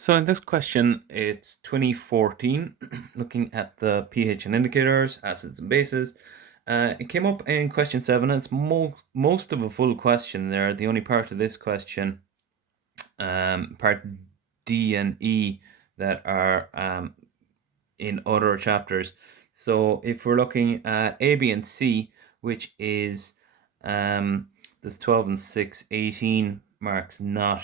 So in this question, it's 2014, looking at the pH and indicators, acids and bases. It came up in question 7. It's most of a full question there. The only part of this question, part D and E, that are in other chapters. So if we're looking at A, B, and C, which is there's 12 and 6, 18 marks not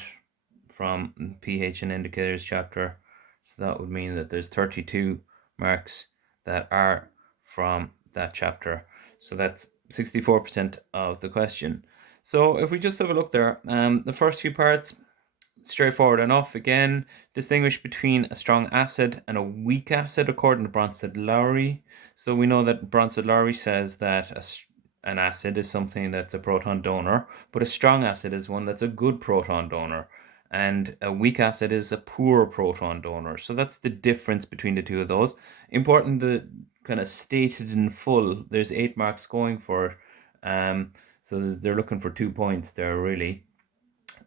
from pH and indicators chapter. So that would mean that there's 32 marks that are from that chapter. So that's 64% of the question. So if we just have a look there, the first few parts, straightforward enough. Again, distinguish between a strong acid and a weak acid according to Bronsted-Lowry. So we know that Bronsted-Lowry says that an acid is something that's a proton donor, but a strong acid is one that's a good proton donor, and a weak acid is a poor proton donor. So that's the difference between the two of those. Important to kind of state it in full. There's 8 marks going for it. So they're looking for 2 points there, really.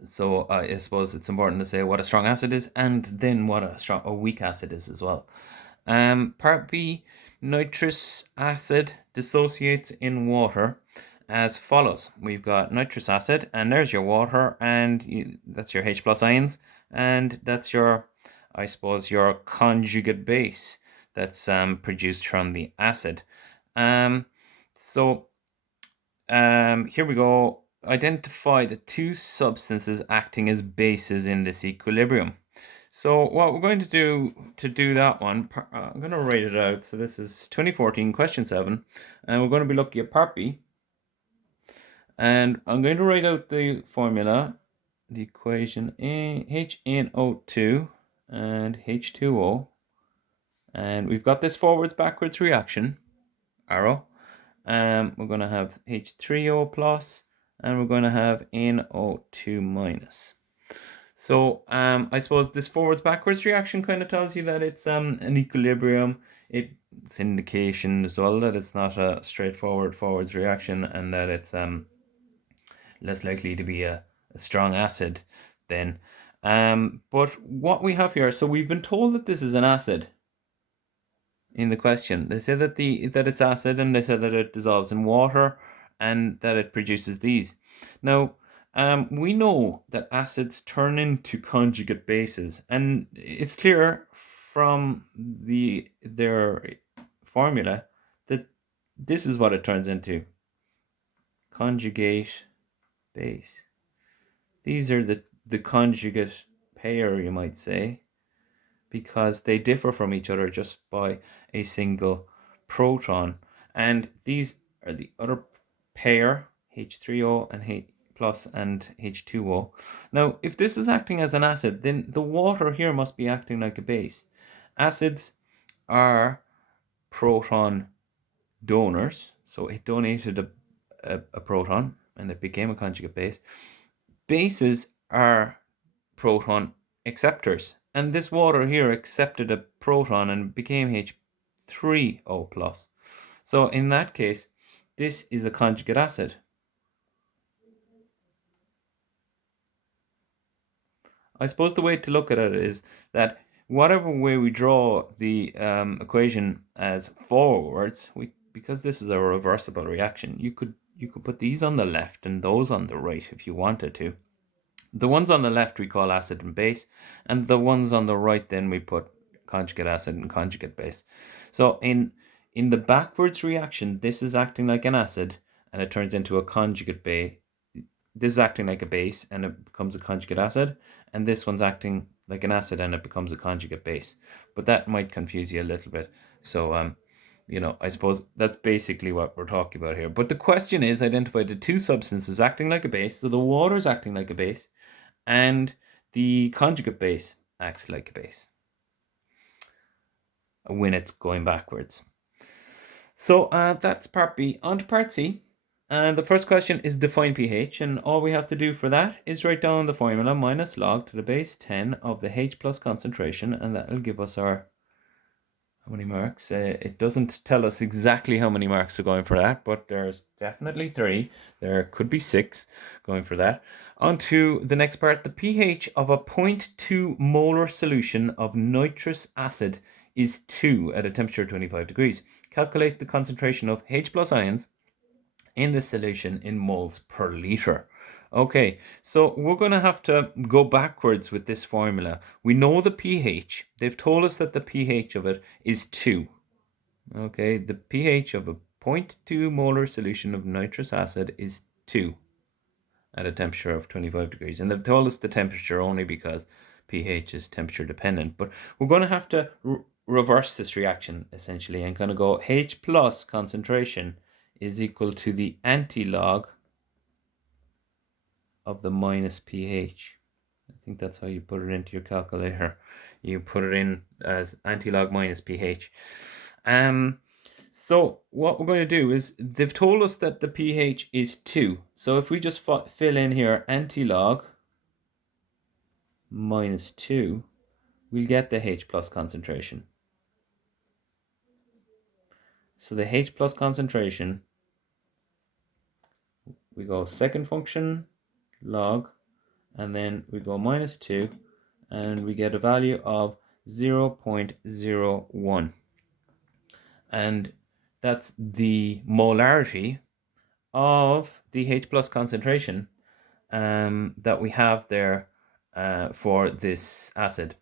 So I suppose it's important to say what a strong acid is and then what a weak acid is as well. Part B, nitrous acid dissociates in water as follows. We've got nitrous acid, and there's your water, and that's your H plus ions, and that's your, I suppose, your conjugate base that's produced from the acid. Here we go. Identify the two substances acting as bases in this equilibrium. So what we're going to do that one, I'm going to write it out. So this is 2014 question 7, and we're going to be looking at part B. And I'm going to write out the formula, the equation HNO2 and H2O. And we've got this forwards backwards reaction arrow. We're going to have H3O plus, and we're going to have NO2 minus. So I suppose this forwards backwards reaction kind of tells you that it's an equilibrium. It's indication as well that it's not a straightforward forwards reaction, and that it's less likely to be a strong acid then. But what we have here, so we've been told that this is an acid in the question. They say that it's acid, and they say that it dissolves in water, and that it produces these. Now, we know that acids turn into conjugate bases, and it's clear from their formula that this is what it turns into. Conjugate base. These are the conjugate pair, you might say, because they differ from each other just by a single proton. And these are the other pair, H3O and H plus and H2O. Now, if this is acting as an acid, then the water here must be acting like a base. Acids are proton donors, so it donated a proton and it became a conjugate base. Bases are proton acceptors, and this water here accepted a proton and became H3O plus. So in that case, this is a conjugate acid. I suppose the way to look at it is that whatever way we draw the equation as forwards, because this is a reversible reaction, you could put these on the left and those on the right if you wanted to. The ones on the left we call acid and base, and the ones on the right then we put conjugate acid and conjugate base. So in the backwards reaction, this is acting like an acid and it turns into a conjugate base. This is acting like a base and it becomes a conjugate acid, and this one's acting like an acid and it becomes a conjugate base. But that might confuse you a little bit. So I suppose that's basically what we're talking about here. But the question is, identify the two substances acting like a base. So the water's acting like a base, and the conjugate base acts like a base when it's going backwards. So that's part B. On to part C. And the first question is define pH, and all we have to do for that is write down the formula minus log to the base 10 of the H plus concentration, and that will give us our How many marks? It doesn't tell us exactly how many marks are going for that, but there's definitely 3. There could be 6 going for that. On to the next part. The pH of a 0.2 molar solution of nitrous acid is 2 at a temperature of 25 degrees. Calculate the concentration of H plus ions in the solution in moles per liter. Okay, so we're going to have to go backwards with this formula. We know the pH. They've told us that the pH of it is 2. Okay, the pH of a 0.2 molar solution of nitrous acid is 2 at a temperature of 25 degrees. And they've told us the temperature only because pH is temperature dependent. But we're going to have to reverse this reaction essentially and kind of go H plus concentration is equal to the antilog of the minus pH. I think that's how you put it into your calculator. You put it in as antilog minus pH. So what we're going to do is, they've told us that the pH is 2. So if we just fill in here antilog minus 2, we'll get the H plus concentration. So the H plus concentration, we go second function log, and then we go minus 2, and we get a value of 0.01. And that's the molarity of the H plus concentration that we have there for this acid.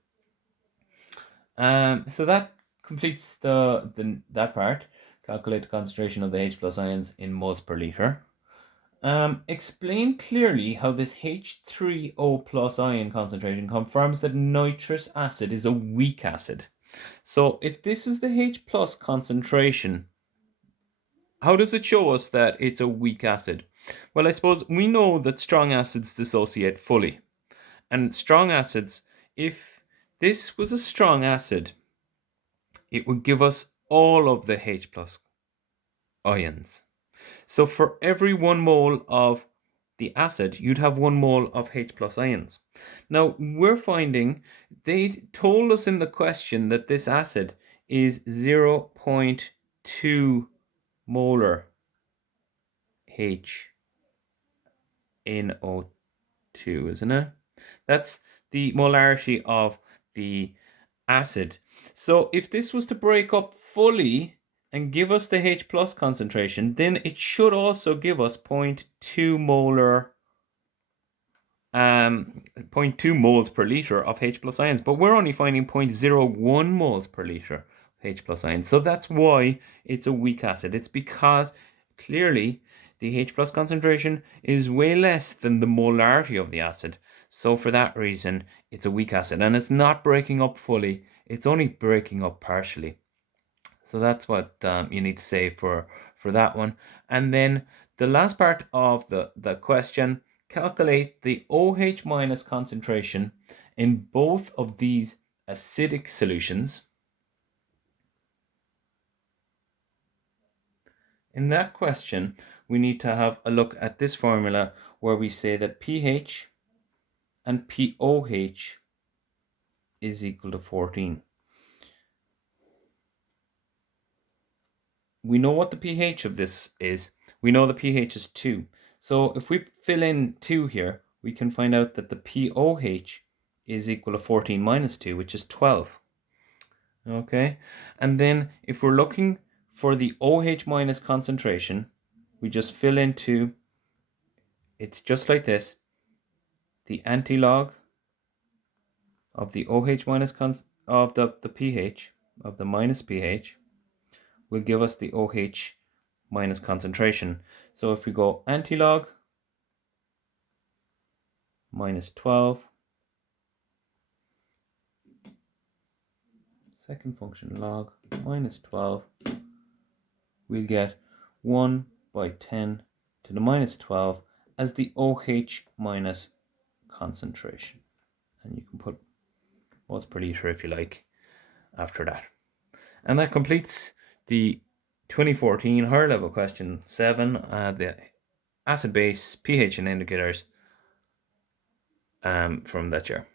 So that completes that part. Calculate the concentration of the H plus ions in moles per liter. Explain clearly how this H3O plus ion concentration confirms that nitrous acid is a weak acid. So if this is the H plus concentration, how does it show us that it's a weak acid? Well, I suppose we know that strong acids dissociate fully. And strong acids, if this was a strong acid, it would give us all of the H plus ions. So for every 1 mole of the acid, you'd have 1 mole of H plus ions. Now, we're finding they told us in the question that this acid is 0.2 molar HNO2, isn't it? That's the molarity of the acid. So if this was to break up fully and give us the H plus concentration, then it should also give us 0.2 molar 0.2 moles per liter of H plus ions, but we're only finding 0.01 moles per liter of H plus ions. So that's why it's a weak acid. It's because clearly the H plus concentration is way less than the molarity of the acid. So for that reason, it's a weak acid, and it's not breaking up fully. It's only breaking up partially. So that's what you need to say for that one. And then the last part of the question, calculate the OH minus concentration in both of these acidic solutions. In that question, we need to have a look at this formula where we say that pH and pOH is equal to 14. We know what the pH of this is. We know the pH is 2. So if we fill in 2 here, we can find out that the pOH is equal to 14 minus 2, which is 12. Okay, and then if we're looking for the OH minus concentration, we just fill into, it's just like this, the antilog of the OH minus of the pH, of the minus pH, will give us the OH minus concentration. So if we go antilog minus 12, second function log minus 12, we'll get 1 by 10 to the minus 12 as the OH minus concentration. And you can put moles per liter if you like after that. And that completes the 2014 higher level question 7, the acid base pH and indicators from that year.